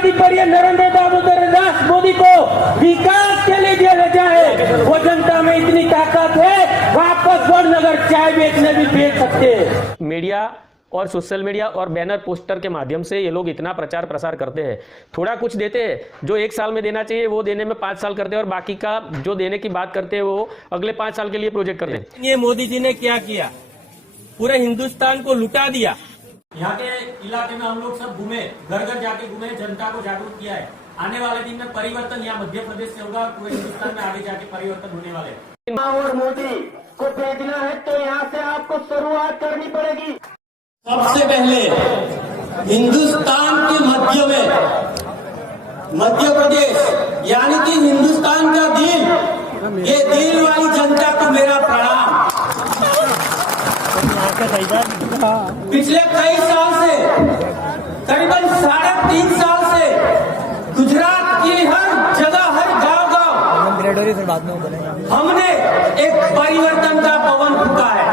गादी पर ये नरेंद्र दामोदर दास मोदी को विकास के लिए दिया जाए। वो जनता में इतनी ताकत है, वापस बढ़ अगर चाय बेचने भी बेच सकते हैं। मीडिया और सोशल मीडिया और बैनर पोस्टर के माध्यम से ये लोग इतना प्रचार प्रसार करते हैं, थोड़ा कुछ देते हैं जो 1 साल में देना चाहिए वो देने में 5 साल करते हैं, और बाकी का जो देने की बात करते हैं वो अगले 5 साल के लिए प्रोजेक्ट करते हैं। ये मोदी जी ने क्या किया, पूरे हिंदुस्तान को लुटा दिया। यहाँ के इलाके में हम लोग सब घूमे, घर घर जाके घूमे, जनता को जागरूक किया है। आने वाले दिन में परिवर्तन यहाँ मध्य प्रदेश से होगा, पूरे हिंदुस्तान में आगे जाके परिवर्तन होने वाले हैं। और मोदी को भेजना है तो यहाँ से आपको शुरुआत करनी पड़ेगी। सबसे पहले हिंदुस्तान के मध्य में मध्य प्रदेश यानी कि हिंदुस्तान का दिल, ये दिल वाली जनता को मेरा प्रणाम। पिछले कई साल से, करीबन 3.5 साल से गुजरात की हर जगह, हर गांव हमने एक परिवर्तन का पवन फूंका है।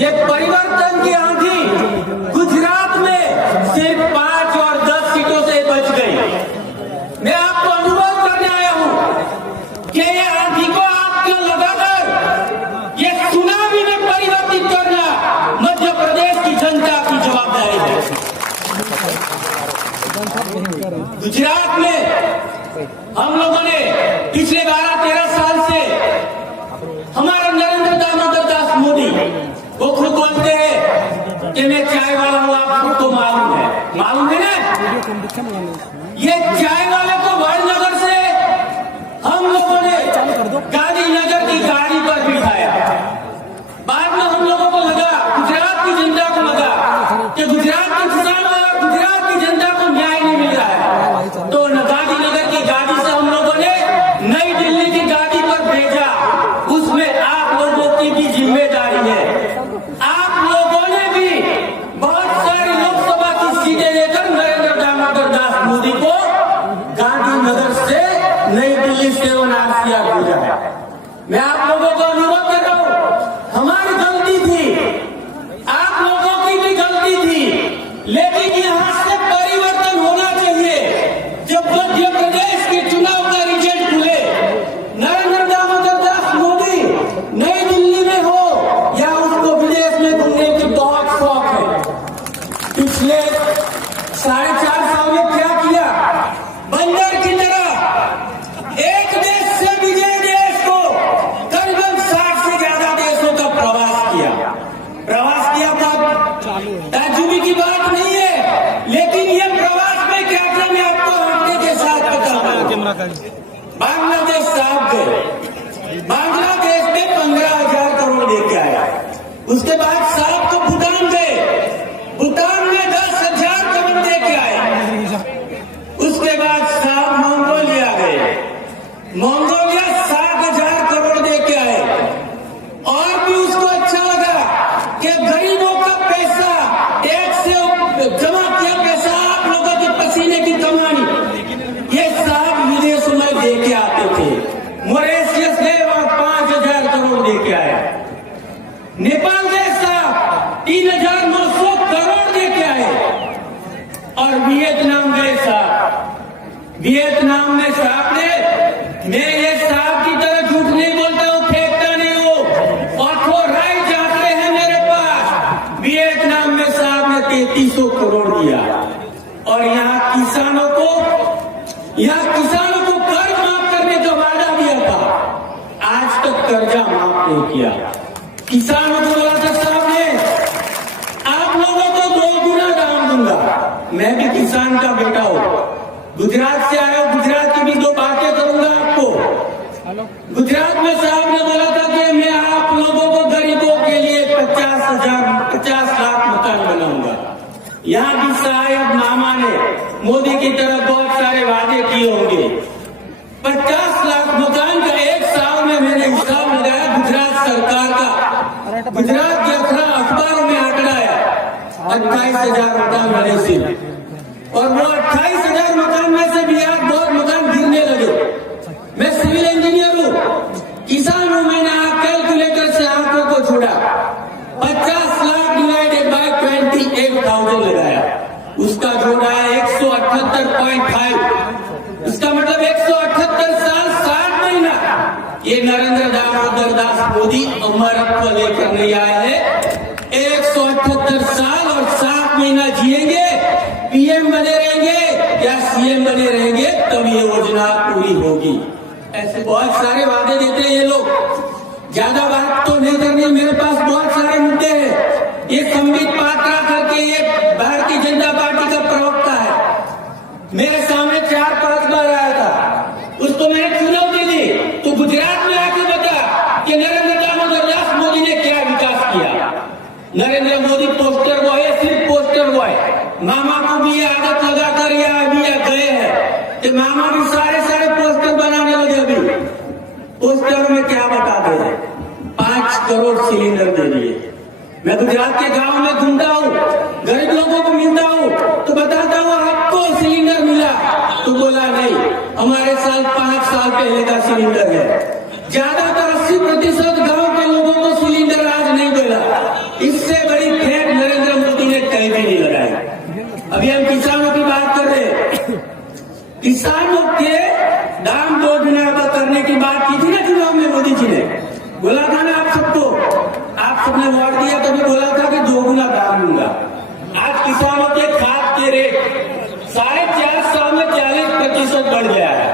ये परिवर्तन की आंधी गुजरात में सिर्फ 5 और 10 सीटों से बच गई। मैं आपको अनुरोध करने आया हूं कि ये आंधी को आपको लगाकर ये सुनामी में परिवर्तित करना मध्य प्रदेश की जनता की जवाबदारी है। गुजरात में हम लोगों ने पिछले 12-13 साल से हमारे नरेंद्र दामोदर दास मोदी वो खुद बोलते हैं कि मैं चाय वाला हूँ, आपको मालूम है ना? ये चाय वाले को वड़नगर से हम लोगों ने गांधीनगर की गाड़ी पर बिठाया। बाद में हम लोगों को लगा, गुजरात की जनता को लगा कि गुजरात के किसान और गुजरात की जनता को न्याय नहीं मिल रहा है, तो गांधीनगर की गाड़ी से हम लोगों ने नई दिल्ली की गाड़ी पर भेजा। उसमें आप लोगों की भी जिम्मेदारी है। आप लोगों ने भी बहुत सारी लोकसभा की सीटें लेकर नरेंद्र दामोदर दास मोदी को गांधीनगर से नई दिल्ली से नासिया भेजा है। मैं आप लोगों को अनुरोध कर रहा हूं, हमारी गलती थी, आप लोगों की भी गलती थी, लेकिन यहां से परिवर्तन होना चाहिए। जब मध्य प्रदेश के चुनाव का रिजल्ट खुले, नरेंद्र दामोदर दास मोदी नई दिल्ली में हो या उसको विदेश में घूमने की बहुत शौक है। पिछले 4.5 साल में क्या किया, बंदर की तरह एक देश से दूसरे देश को करीबन 60 से ज्यादा देशों का प्रवास किया। ताज्जुबी की बात नहीं है, लेकिन ये प्रवास में क्या था मैं आपको आंकड़े के साथ बताऊंगा। बांग्लादेश साहब गए, बांग्लादेश में 15,000 करोड़ लेके आया। उसके बाद साहब को भूटान गए, भूटान में 10,000 करोड़ लेके आए। उसके बाद साहब मंगोलिया गए, मंगोलिया 7,000 करोड़ देके आए। और भी उसको अच्छा लगा कि गरीबों का पैसा, टैक्स से जमा किया पैसा, आप लोगों के पसीने की कमाई, ये साहब विदेशों में देके आते थे। मॉरिशस गए और 5,000 करोड़ देके आए। नेपाल गए साहब 3,900 करोड़ देके आए। और वियतनाम गए साहब, वियतनाम में साहब ने, मैं ये साहब की तरह झूठ नहीं बोलता हूँ, फेंकता नहीं हूँ, ऑथोराइज जाते हैं मेरे पास। वियतनाम में साहब ने 3,300 करोड़ दिया। और यहाँ किसानों को कर्ज माफ करने का वादा दिया था, आज तक कर्जा माफ नहीं किया। किसानों को बोला था साहब ने, आप लोगों को 2 गुना दाम दूंगा। मैं भी किसान का बेटा हूँ, गुजरात से आया हूँ, गुजरात की भी 2 बातें करूंगा आपको। गुजरात में साहब ने बोला था कि मैं आप लोगों को गरीबों के लिए 50 लाख मकान बनाऊंगा। यहाँ भी शायद मामा ने मोदी की तरह बहुत सारे वादे किए होंगे। 50 लाख मकान का 1 साल में मैंने हिसाब लगाया गुजरात सरकार का, गुजरात के अखबारों में आंकड़ा आया 28,000 मकान बने सिर्फ। और वो 28,000 मकान में से भी आज बहुत मकान गिरने लगे। मैं सिविल इंजीनियर हूँ, किसान हूँ, मैंने कैलकुलेटर से आंकड़ों को छोड़ा, 50 लाख डिवाइडेड बाय 28,000 लगाया, उसका जोड़ा है 178 7.5, इसका मतलब 178 साल 7 महीना ये नरेंद्र दामोदर दास मोदी अमरत्व लेकर नहीं आए हैं। 178 साल और 7 महीना जिएंगे, पीएम बने रहेंगे या सीएम बने रहेंगे, तब ये योजना पूरी होगी। ऐसे बहुत सारे वादे देते हैं ये लोग। ज्यादा बात तो नहीं करनी, मेरे पास बहुत सारे मुद्दे हैं। ये संबित पात्रा करके ये भारतीय जनता पार्टी का प्रवक्ता है, मेरे सामने 4-5 बार आया था, उसको मैंने चुनौती दी, तो गुजरात में आके बता कि नरेंद्र दामोदर दास मोदी ने क्या विकास किया। नरेंद्र मोदी पोस्टर बॉय है, सिर्फ पोस्टर बॉय। मामा को भी ये आदत लगाकर या अभी या गए हैं कि मामा भी सारे पोस्टर बनाने लगे। अभी पोस्टर में क्या बताते हैं, 5 करोड़ सिलेंडर दे दिए। मैं गुजरात के गांव में घूमता हूँ, गरीब लोगों को मिलता हूँ तो बताता हूँ आपको सिलेंडर मिला, तो बोला नहीं, हमारे साल 5 साल पहले का सिलेंडर है। ज्यादातर 80% गांव के लोगों को सिलेंडर आज नहीं मिला। इससे बड़ी फेंक नरेंद्र मोदी ने कहीं भी नहीं लगाई। अभी हम किसानों की बात कर रहे हैं, किसानों के दाम 2 गुना करने की बात की थी ना चुनाव में, मोदी जी ने बोला था ना आप सबने वोट दिया, तभी बोला था कि 2 गुना दाम दूंगा। आज किसानों के खाद के रेट 4.5 साल में 40% बढ़ गया है।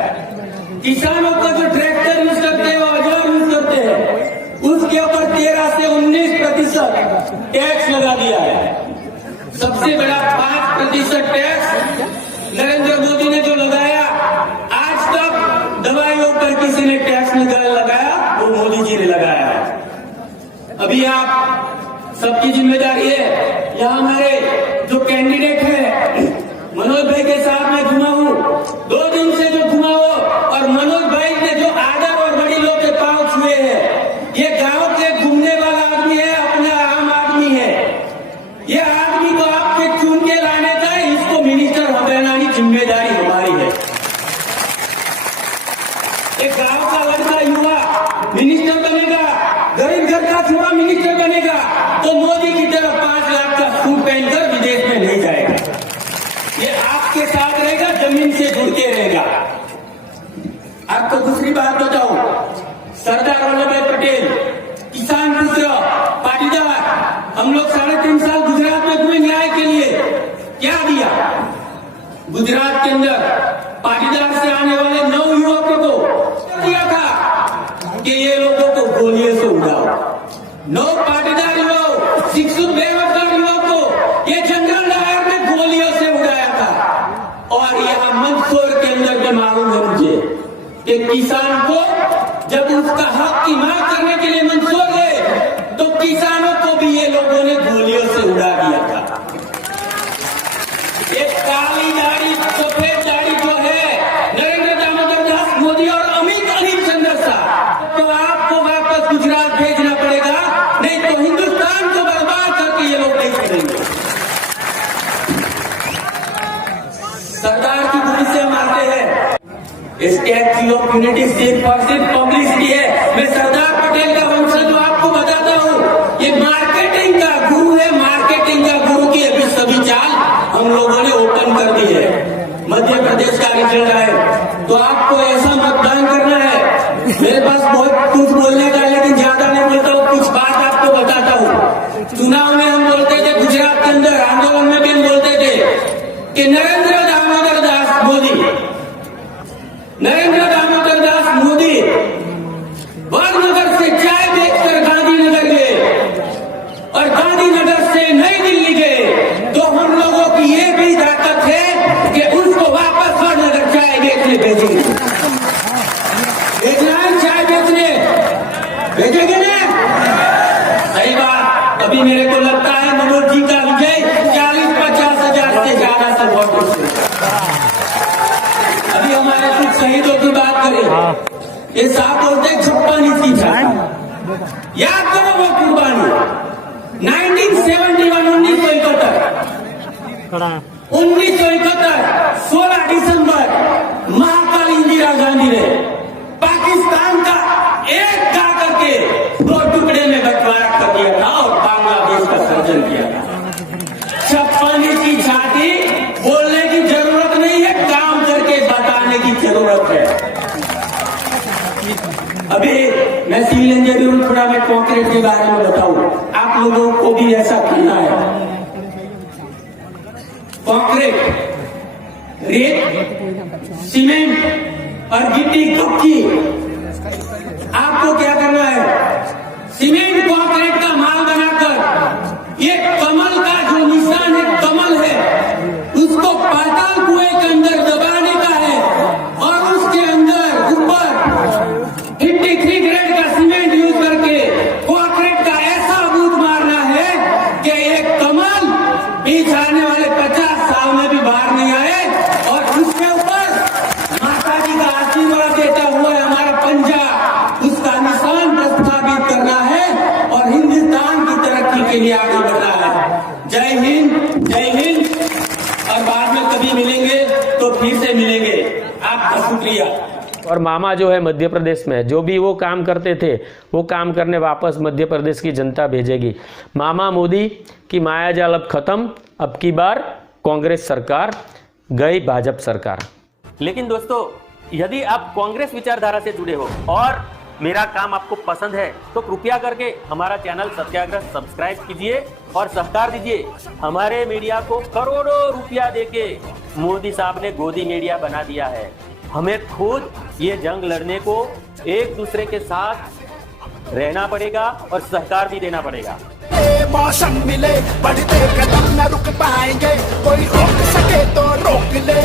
किसानों का जो ट्रैक्टर यूज करते हैं, औजार यूज करते हैं, उसके ऊपर 13 से 19% टैक्स लगा दिया है। सबसे बड़ा 5% टैक्स नरेंद्र मोदी ने जो लगाया, आज तक दवाइयों पर किसी ने टैक्स लगाया, वो मोदी जी ने लगाया है। अभी आप सबकी जिम्मेदारी है। यहाँ हमारे जो कैंडिडेट है, मनोज भाई के साथ मैं घुमा हूँ, 2 दिन से जो घुमा हो, और मनोज भाई ने जो आदर और बड़ी लोग के पांव छुए हैं, ये गांव के घूमने वाला आदमी है, अपना आम आदमी है। ये आदमी को आपके चुन के लाने का, इसको मिनिस्टर बनाने की जिम्मेदारी हमारी है। एक गांव का लड़का युवा मिनिस्टर बनेगा, गरीब घर का छोरा मिनिस्टर बनेगा, तो मोदी की तरफ 5 लाख का सूट पहनकर विदेश में नहीं जाएगा। ये आपके साथ रहेगा, जमीन से जुड़ के रहेगा। आपको दूसरी बात बताऊं, सरदार वल्लभ भाई पटेल, किसान पुत्र, पाटीदार, हम लोग 3.5 साल गुजरात में घूमे न्याय के लिए। क्या दिया गुजरात के अंदर? पाटीदार से आने वाले 9 युवकों को दिया था कि ये लोगों को गोलियों से उड़ाओ। 9 पाटीदार युवक, शिक्षित बेरोजगार युवक को ये जनरल डायर में गोलियों से उड़ाया था। और यहाँ मंदसौर के अंदर भी मालूम है मुझे कि किसान को जब उसका हक की मांग करने के लिए मंदसौर गए, तो किसानों को भी ये लोगों ने गोलियों से उड़ा दिया था। एक काली दाढ़ी, सफेद दाढ़ी जो है नरेंद्र दामोदर दास मोदी और अमित अनिल चंद्र शाह, तो आपको वापस गुजरात भेजना पड़ेगा, नहीं तो हिंदुस्तान को बर्बाद करके ये लोग नहीं करेंगे। सरदार की बुरी से हम आते हैं। स्टैच्यू ऑफ यूनिटी सिर्फ और सिर्फ पब्लिसिटी है। मैं सरदार पटेल का वंशज आपको बताता हूँ, ये मार्केटिंग का गुरु है, मार्केटिंग का गुरु की अभी सभी चाल हम लोगों ने ओपन कर दी है। मध्य प्रदेश का रिजल्ट आए तो आपको ऐसा मतदान करना है। मेरे पास बहुत कुछ बोलने का, लेकिन ज्यादा नहीं बोलता हूँ, कुछ बात आपको बताता हूँ। चुनाव में हम बोलते थे, गुजरात के अंदर आंदोलन में भी हम बोलते थे कि नरेंद्र दामोदर दास मोदी, नरेंद्र दामोदर दास मोदी वडनगर से चाय बेचकर गांधीनगर गए और गांधीनगर से नई दिल्ली गए, तो हम लोगों की ये भी ताकत है कि उसको वापस वडनगर चाय बेचने भेजेंगे। भेजना है चाय बेचने, भेजेंगे ना? सही बात। अभी मेरे को लगता है मनोज जी का विजय 40-50 हजार से ज्यादा से वोटों से। अभी हमारे कुछ शहीदों की बात करें, ये साहब बोलते 56 इंच की छाती, याद करो वो कुर्बानी। 1971 1971 16 दिसंबर महाकाल इंदिरा गांधी ने पाकिस्तान का एक गा करके 2 टुकड़े में बंटवारा कर दिया था और बांग्लादेश का सर्जन किया था। 56 इंच की छाती बोलने की जरूरत नहीं है, काम थोड़ा मैं कंक्रीट के बारे में बताऊं, आप लोगों को भी ऐसा करना है। कंक्रीट, रेत, सीमेंट और गिट्टी कच्ची, आपको क्या करना है, सीमेंट कंक्रीट का माल बनाकर ये कमल का जो निशान है, कमल है, उसको पाताल कुएं के अंदर दबाने का है और उसके अंदर ऊपर 53 ग्रेड का सीमेंट यूज करके कंक्रीट का ऐसा बूथ मारना है कि ये कमल बीच आने वाले 50 साल में भी बाहर नहीं आए और उसके ऊपर माता जी का आशीर्वाद देता हुआ हमारा पंजा, उसका निशान प्रस्थापित करना है और हिंदुस्तान की तरक्की के लिए आगे बढ़ना है। जय हिंद, जय हिंद। और बाद में कभी मिलेंगे तो फिर से मिलेंगे। आपका शुक्रिया। और मामा जो है मध्य प्रदेश में जो भी वो काम करते थे वो काम करने वापस मध्य प्रदेश की जनता भेजेगी। मामा मोदी की मायाजाल अब खत्म, अब की बार कांग्रेस सरकार गई भाजपा सरकार। लेकिन दोस्तों, यदि आप कांग्रेस विचारधारा से जुड़े हो और मेरा काम आपको पसंद है तो कृपया करके हमारा चैनल सत्याग्रह सब्सक्राइब कीजिए और सहकार दीजिए। हमारे मीडिया को करोड़ों रुपया देके मोदी साहब ने गोदी मीडिया बना दिया है। हमें खुद ये जंग लड़ने को एक दूसरे के साथ रहना पड़ेगा और सहकार भी देना पड़ेगा। मौसम मिले बढ़ते कदम न रुक पाएंगे, कोई रोक सके तो रोक ले।